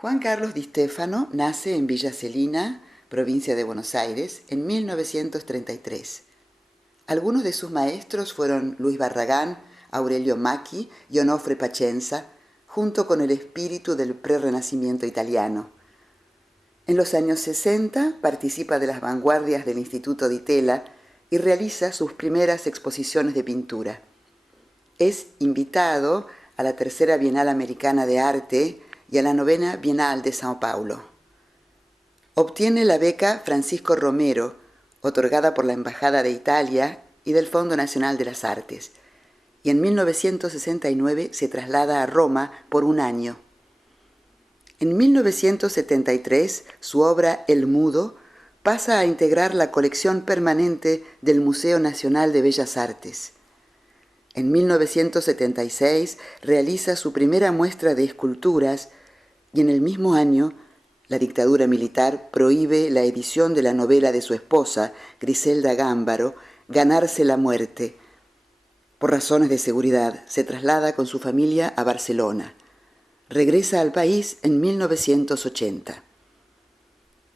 Juan Carlos Di Stéfano nace en Villa Celina, provincia de Buenos Aires, en 1933. Algunos de sus maestros fueron Luis Barragán, Aurelio Macchi y Onofre Pacenza, junto con el espíritu del prerrenacimiento italiano. En los años 60 participa de las vanguardias del Instituto Di Tella y realiza sus primeras exposiciones de pintura. Es invitado a la Tercera Bienal Americana de Arte y a la Novena Bienal de Sao Paulo. Obtiene la beca Francisco Romero, otorgada por la Embajada de Italia y del Fondo Nacional de las Artes, y en 1969 se traslada a Roma por un año. En 1973, su obra El Mudo pasa a integrar la colección permanente del Museo Nacional de Bellas Artes. En 1976 realiza su primera muestra de esculturas y en el mismo año la dictadura militar prohíbe la edición de la novela de su esposa, Griselda Gámbaro, Ganarse la muerte. Por razones de seguridad, se traslada con su familia a Barcelona. Regresa al país en 1980.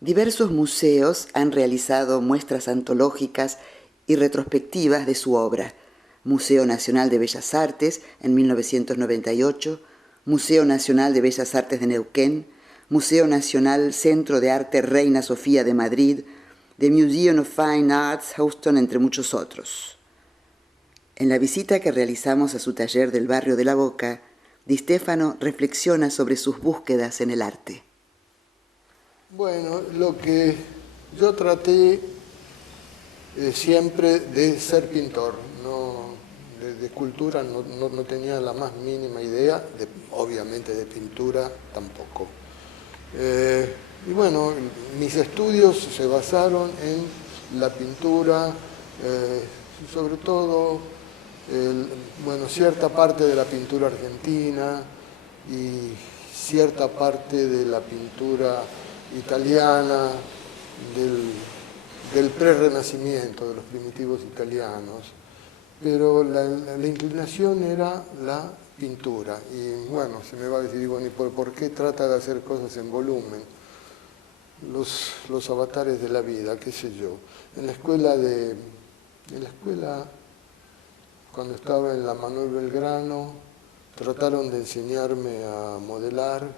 Diversos museos han realizado muestras antológicas y retrospectivas de su obra. Museo Nacional de Bellas Artes en 1998, Museo Nacional de Bellas Artes de Neuquén, Museo Nacional Centro de Arte Reina Sofía de Madrid, The Museum of Fine Arts Houston, entre muchos otros. En la visita que realizamos a su taller del barrio de La Boca, Di Stéfano reflexiona sobre sus búsquedas en el arte. Bueno, lo que yo traté siempre de ser pintor, de escultura no tenía la más mínima idea, obviamente de pintura tampoco. Y bueno, mis estudios se basaron en la pintura, sobre todo, cierta parte de la pintura argentina y cierta parte de la pintura italiana, del prerrenacimiento, de los primitivos italianos. Pero la inclinación era la pintura. Y bueno, se me va a decir, digo, ¿y por qué trata de hacer cosas en volumen? Los avatares de la vida, qué sé yo. En la escuela, cuando estaba en la Manuel Belgrano, trataron de enseñarme a modelar,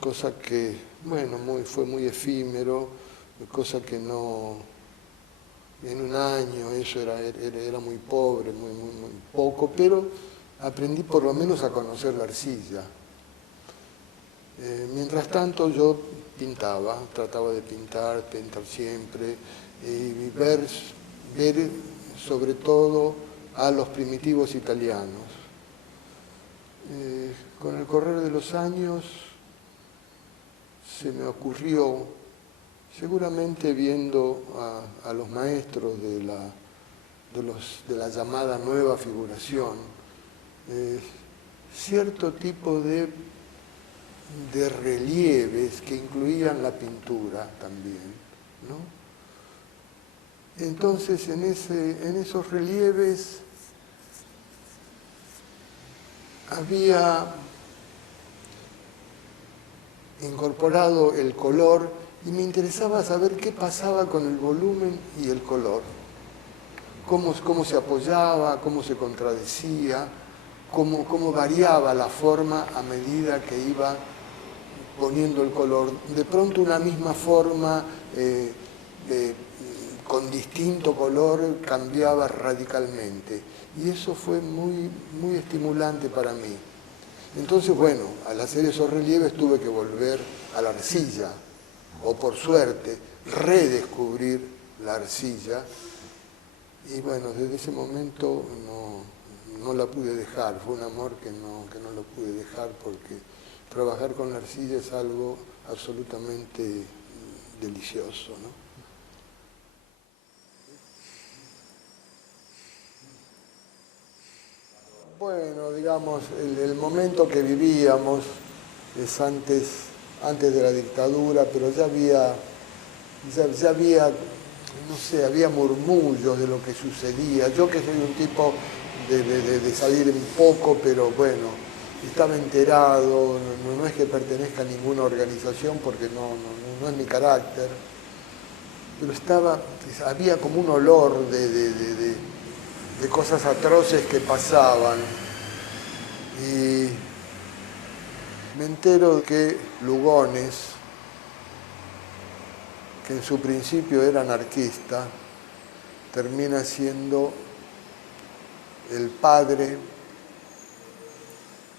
cosa que, bueno, fue muy efímero, cosa que no... En un año eso era muy pobre, muy poco, pero aprendí por lo menos a conocer la arcilla. Mientras tanto yo pintaba, trataba de pintar siempre, y ver sobre todo a los primitivos italianos. Con el correr de los años se me ocurrió, seguramente viendo a los maestros de la llamada nueva figuración, cierto tipo de relieves que incluían la pintura también, ¿no? Entonces, en esos relieves había incorporado el color y me interesaba saber qué pasaba con el volumen y el color, cómo se apoyaba, cómo se contradecía, cómo variaba la forma a medida que iba poniendo el color. De pronto una misma forma con distinto color cambiaba radicalmente y eso fue muy, muy estimulante para mí. Entonces, bueno, al hacer esos relieves tuve que volver a la arcilla, o por suerte, redescubrir la arcilla. Y bueno, desde ese momento no la pude dejar, fue un amor que no lo pude dejar porque trabajar con la arcilla es algo absolutamente delicioso, ¿no? Bueno, digamos, el momento que vivíamos es antes de la dictadura, pero ya había, no sé, había murmullos de lo que sucedía. Yo que soy un tipo de salir un poco, pero bueno, estaba enterado, no es que pertenezca a ninguna organización porque no es mi carácter, pero había como un olor de cosas atroces que pasaban. Y me entero que Lugones, que en su principio era anarquista, termina siendo el padre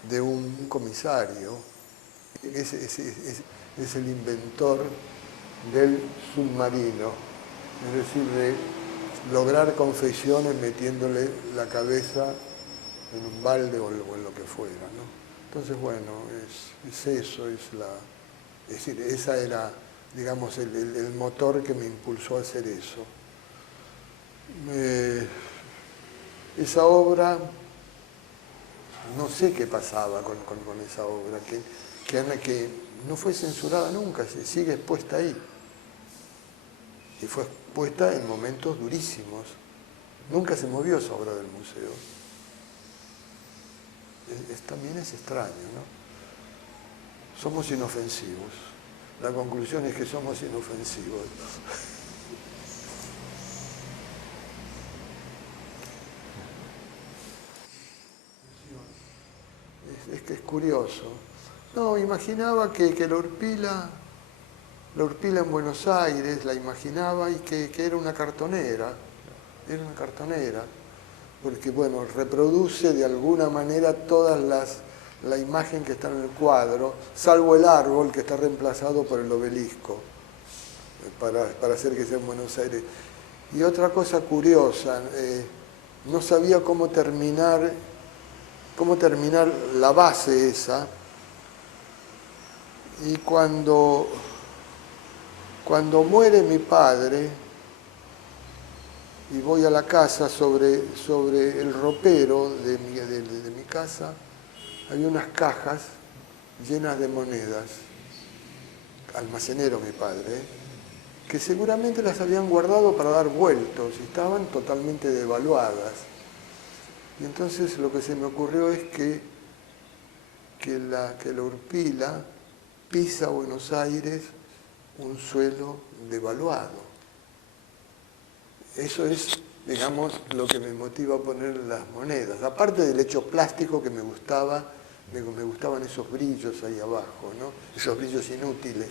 de un comisario, es el inventor del submarino, es decir, de lograr confesiones metiéndole la cabeza en un balde o en lo que fuera, ¿no? Entonces, bueno, es eso, es decir, esa era, digamos, el motor que me impulsó a hacer eso. Esa obra, no sé qué pasaba con esa obra, que no fue censurada nunca, sigue expuesta ahí. Y fue expuesta en momentos durísimos. Nunca se movió esa obra del museo. También es extraño, ¿no? Somos inofensivos. La conclusión es que somos inofensivos. Es que es curioso. No, imaginaba que la Urpila en Buenos Aires, la imaginaba y que era una cartonera. Era una cartonera. Porque, bueno, reproduce de alguna manera todas la imagen que está en el cuadro, salvo el árbol que está reemplazado por el obelisco, para hacer que sea en Buenos Aires. Y otra cosa curiosa, no sabía cómo terminar la base esa, y cuando muere mi padre, y voy a la casa sobre el ropero de mi casa, había unas cajas llenas de monedas, almacenero mi padre, que seguramente las habían guardado para dar vueltos y estaban totalmente devaluadas. Y entonces lo que se me ocurrió es que la Urpila pisa a Buenos Aires un suelo devaluado. Eso es, digamos, lo que me motiva a poner las monedas. Aparte del hecho plástico que me gustaba, me gustaban esos brillos ahí abajo, ¿no? Esos brillos inútiles.